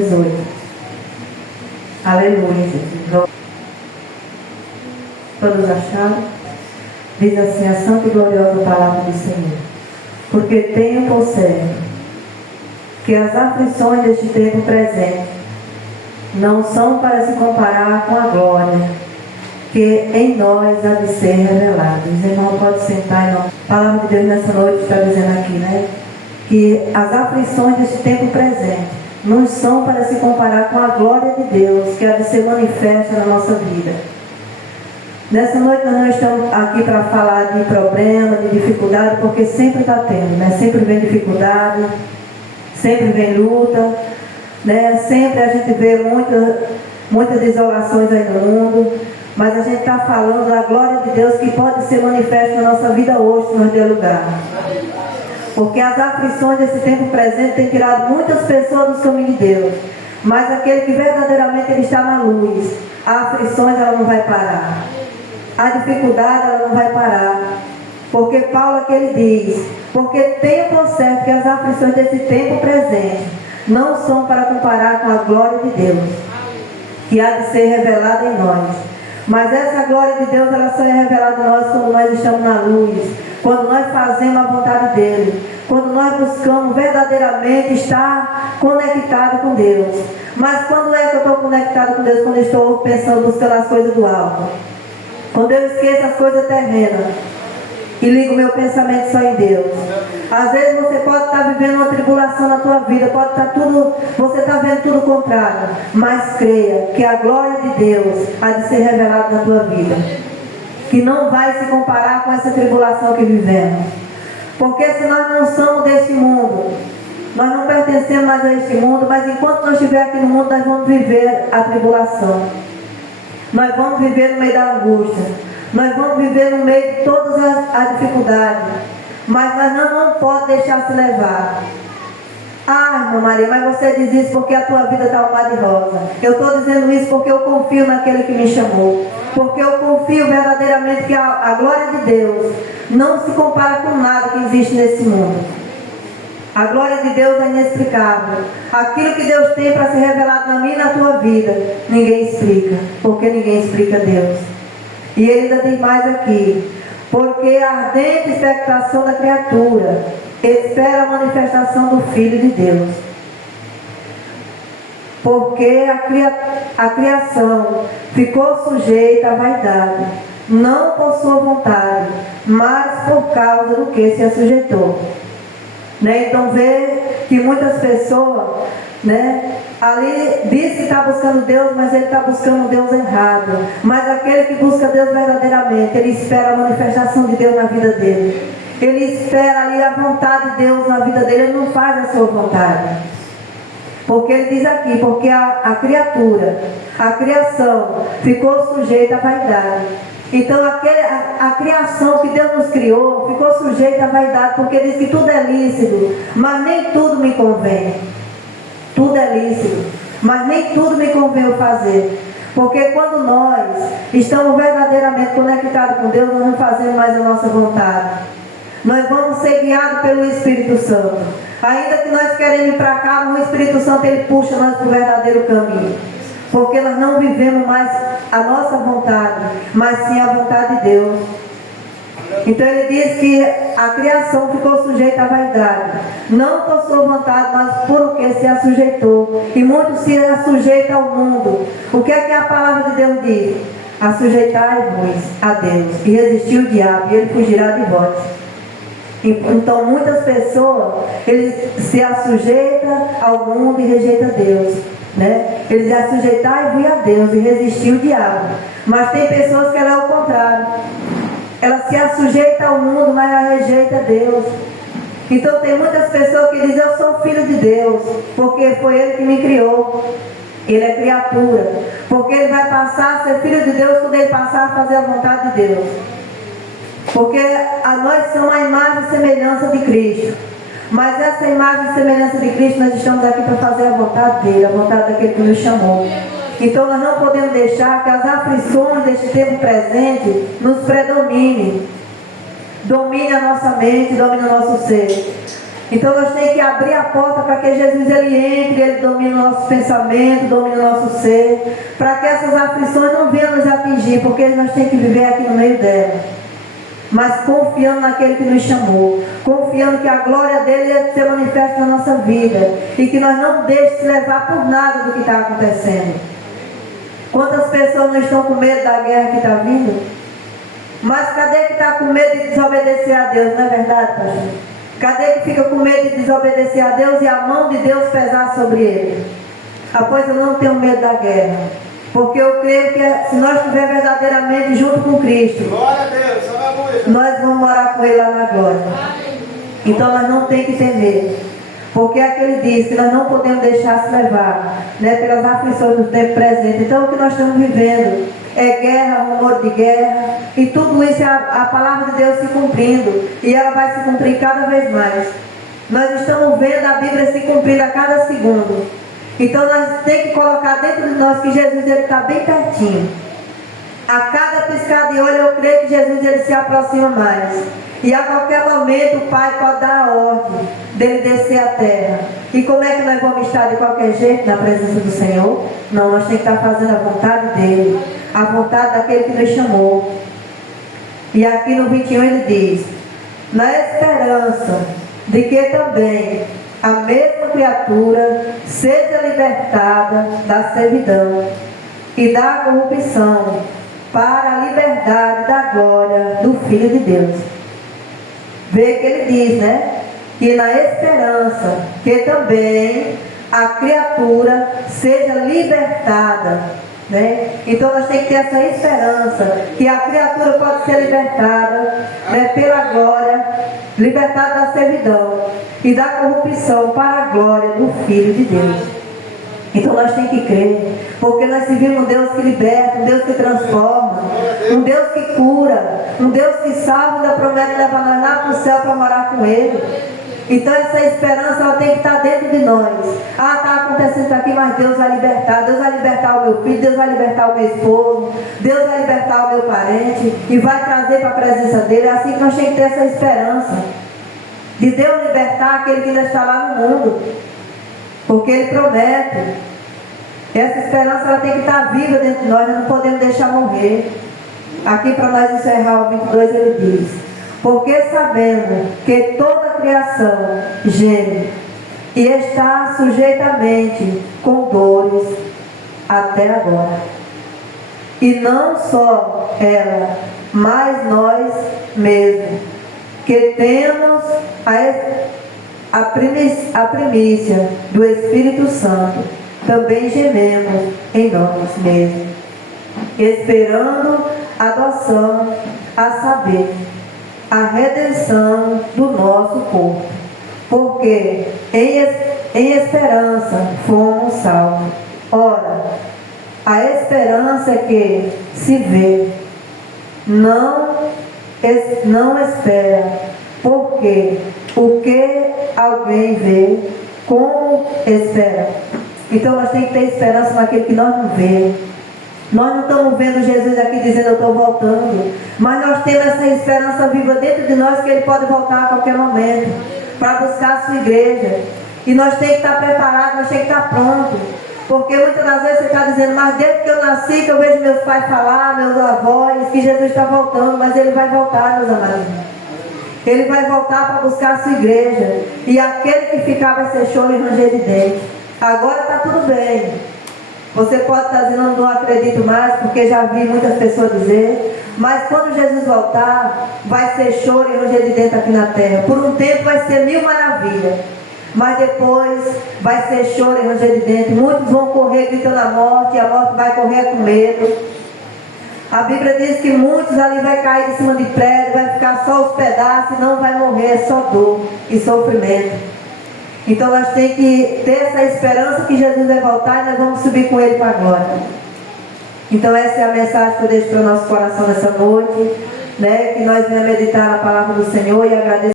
18. Aleluia, Jesus. Todos acharam? Diz assim a santa e gloriosa palavra do Senhor. Porque tenho por certo que as aflições deste tempo presente não são para se comparar com a glória que em nós há de ser revelada. Os irmãos podem sentar, irmão. A palavra de Deus nessa noite está dizendo aqui, né? Que as aflições deste tempo presente não são para se comparar com a glória de Deus que há de ser manifesta na nossa vida. Nessa noite nós não estamos aqui para falar de problema, de dificuldade, porque sempre está tendo, né? Sempre vem dificuldade, sempre vem luta, né? Sempre a gente vê muitas desolações aí no mundo, mas a gente está falando da glória de Deus que pode ser manifesta na nossa vida hoje, se nós der lugar. Porque as aflições desse tempo presente têm tirado muitas pessoas dos caminhos de Deus, mas aquele que verdadeiramente ele está na luz, as aflições ela não vai parar. A dificuldade ela não vai parar. Porque Paulo aqui ele diz, porque tenho por certo que as aflições desse tempo presente não são para comparar com a glória de Deus, que há de ser revelada em nós. Mas essa glória de Deus ela só é revelada em nós quando nós estamos na luz, quando nós fazemos a vontade dele, quando nós buscamos verdadeiramente estar conectado com Deus. Mas quando é que eu estou conectado com Deus? Quando eu estou pensando, buscando as coisas do alto. Quando eu esqueço as coisas terrenas e ligo meu pensamento só em Deus. Às vezes você pode estar vivendo uma tribulação na tua vida, pode estar tudo, você está vendo tudo o contrário, mas creia que a glória de Deus há de ser revelada na tua vida, que não vai se comparar com essa tribulação que vivemos. Porque se nós não somos deste mundo, nós não pertencemos mais a este mundo, mas enquanto nós estivermos aqui no mundo, nós vamos viver a tribulação. Nós vamos viver no meio da angústia. Nós vamos viver no meio de todas as dificuldades. Mas nós não podemos deixar se levar. Ah, irmã Maria, mas você diz isso porque a tua vida está um mar de rosa. Eu estou dizendo isso porque eu confio naquele que me chamou. Porque eu confio verdadeiramente que a glória de Deus não se compara com nada que existe nesse mundo. A glória de Deus é inexplicável. Aquilo que Deus tem para ser revelado na minha e na tua vida, ninguém explica. Porque ninguém explica Deus. E ele ainda diz mais aqui. Porque a ardente expectação da criatura espera a manifestação do Filho de Deus. Porque a criação ficou sujeita à vaidade, não por sua vontade, mas por causa do que se assujeitou. Né? Então vê que muitas pessoas, né, ali diz que está buscando Deus, mas ele está buscando Deus errado. Mas aquele que busca Deus verdadeiramente, ele espera a manifestação de Deus na vida dele. Ele espera ali a vontade de Deus na vida dele, ele não faz a sua vontade. Porque ele diz aqui, porque a criatura, a criação ficou sujeita à vaidade. Então a criação que Deus nos criou ficou sujeita à vaidade, porque diz que tudo é lícito, mas nem tudo me convém. Tudo é lícito, mas nem tudo me convém eu fazer. Porque quando nós estamos verdadeiramente conectados com Deus, nós não fazemos mais a nossa vontade. Nós vamos ser guiados pelo Espírito Santo. Ainda que nós queremos ir para cá, o Espírito Santo ele puxa nós para o verdadeiro caminho. Porque nós não vivemos mais a nossa vontade, mas sim a vontade de Deus. Então ele diz que a criação ficou sujeita à vaidade, não por sua vontade, mas por o que se assujeitou. E muito se assujeita ao mundo. O que é que a palavra de Deus diz? Assujeitai-vos a Deus e resistir o diabo, e ele fugirá de vós. Então muitas pessoas eles se assujeitam ao mundo e rejeitam Deus, né? Eles se assujeitam a Deus e resistir o diabo. Mas tem pessoas que ela é o contrário. Ela se assujeita ao mundo, mas ela rejeita Deus. Então tem muitas pessoas que dizem, eu sou filho de Deus, porque foi Ele que me criou. Ele é criatura. Porque ele vai passar a ser filho de Deus quando ele passar a fazer a vontade de Deus. Porque nós somos a imagem e semelhança de Cristo. Mas essa imagem e semelhança de Cristo, nós estamos aqui para fazer a vontade dele, a vontade daquele que nos chamou. Então nós não podemos deixar que as aflições deste tempo presente nos predominem. Domine a nossa mente, domine o nosso ser. Então nós temos que abrir a porta para que Jesus ele entre, ele domine o nosso pensamento, domine o nosso ser, para que essas aflições não venham nos atingir, porque nós temos que viver aqui no meio dela. Mas confiando naquele que nos chamou, confiando que a glória dele ia ser manifesta na nossa vida, e que nós não deixemos se levar por nada do que está acontecendo. Quantas pessoas não estão com medo da guerra que está vindo? Mas cadê que está com medo de desobedecer a Deus? Não é verdade, pastor? Cadê que fica com medo de desobedecer a Deus e a mão de Deus pesar sobre ele? Ah, pois eu não tenho medo da guerra, porque eu creio que se nós estivermos verdadeiramente junto com Cristo, glória a Deus, aleluia, nós vamos morar com ele lá na glória. Então nós não temos que ter medo, porque é que ele diz que nós não podemos deixar se levar, né, pelas aflições do tempo presente. Então o que nós estamos vivendo é guerra, rumor de guerra, e tudo isso é a palavra de Deus se cumprindo, e ela vai se cumprir cada vez mais. Nós estamos vendo a Bíblia se cumprindo a cada segundo. Então nós temos que colocar dentro de nós que Jesus está bem pertinho. A cada piscar de olho eu creio que Jesus ele se aproxima mais. E a qualquer momento o Pai pode dar a ordem dele descer à terra. E como é que nós vamos estar de qualquer jeito na presença do Senhor? Não, nós temos que estar fazendo a vontade dele, a vontade daquele que nos chamou. E aqui no 21 ele diz: na esperança de que também a mesma criatura seja libertada da servidão e da corrupção para a liberdade da glória do Filho de Deus. Vê que ele diz, né? Que na esperança que também a criatura seja libertada, né? Então nós temos que ter essa esperança que a criatura pode ser libertada, né, pela glória, libertada da servidão e da corrupção para a glória do Filho de Deus. Então nós temos que crer, porque nós servimos um Deus que liberta, um Deus que transforma, um Deus que cura, um Deus que salva, ainda promete levar nós lá para o céu para morar com Ele. Então essa esperança ela tem que estar dentro de nós. Ah, está acontecendo isso aqui, mas Deus vai libertar. Deus vai libertar o meu filho, Deus vai libertar o meu esposo, Deus vai libertar o meu parente e vai trazer para a presença dele. É assim que nós temos que ter essa esperança de Deus libertar aquele que ainda está lá no mundo, porque Ele promete. Essa esperança ela tem que estar viva dentro de nós, nós não podemos deixar morrer. Aqui para nós encerrar o 22 ele diz: porque sabendo que toda a criação geme e está sujeitamente com dores até agora. E não só ela, mas nós mesmos, que temos a primícia do Espírito Santo, também gememos em nós mesmos, esperando a adoção, a saber, a redenção do nosso corpo, porque em esperança fomos salvos. Ora, a esperança que se vê não espera, porque o que alguém vê, como espera? Então nós temos que ter esperança naquele que nós não vemos. Nós não estamos vendo Jesus aqui dizendo eu estou voltando, mas nós temos essa esperança viva dentro de nós que Ele pode voltar a qualquer momento para buscar a sua igreja. E nós temos que estar preparados, nós temos que estar prontos, porque muitas das vezes você está dizendo, mas desde que eu nasci, que eu vejo meus pais falar, meus avós, que Jesus está voltando, mas Ele vai voltar, meus amados. Ele vai voltar para buscar a sua igreja, e aquele que ficar vai ser choro e ranger de dente. Agora está tudo bem. Você pode estar dizendo, não acredito mais, porque já vi muitas pessoas dizer, mas quando Jesus voltar, vai ser choro e ranger de dentro aqui na terra. Por um tempo vai ser mil maravilhas, mas depois vai ser choro e ranger de dentro. Muitos vão correr gritando a morte, e a morte vai correr com medo. A Bíblia diz que muitos ali vai cair em cima de prédio, vai ficar só os pedaços, e não vai morrer, só dor e sofrimento. Então nós temos que ter essa esperança que Jesus vai voltar e nós vamos subir com Ele para a glória. Então essa é a mensagem que eu deixo para o nosso coração nessa noite, né? Que nós venhamos meditar na palavra do Senhor e agradecer.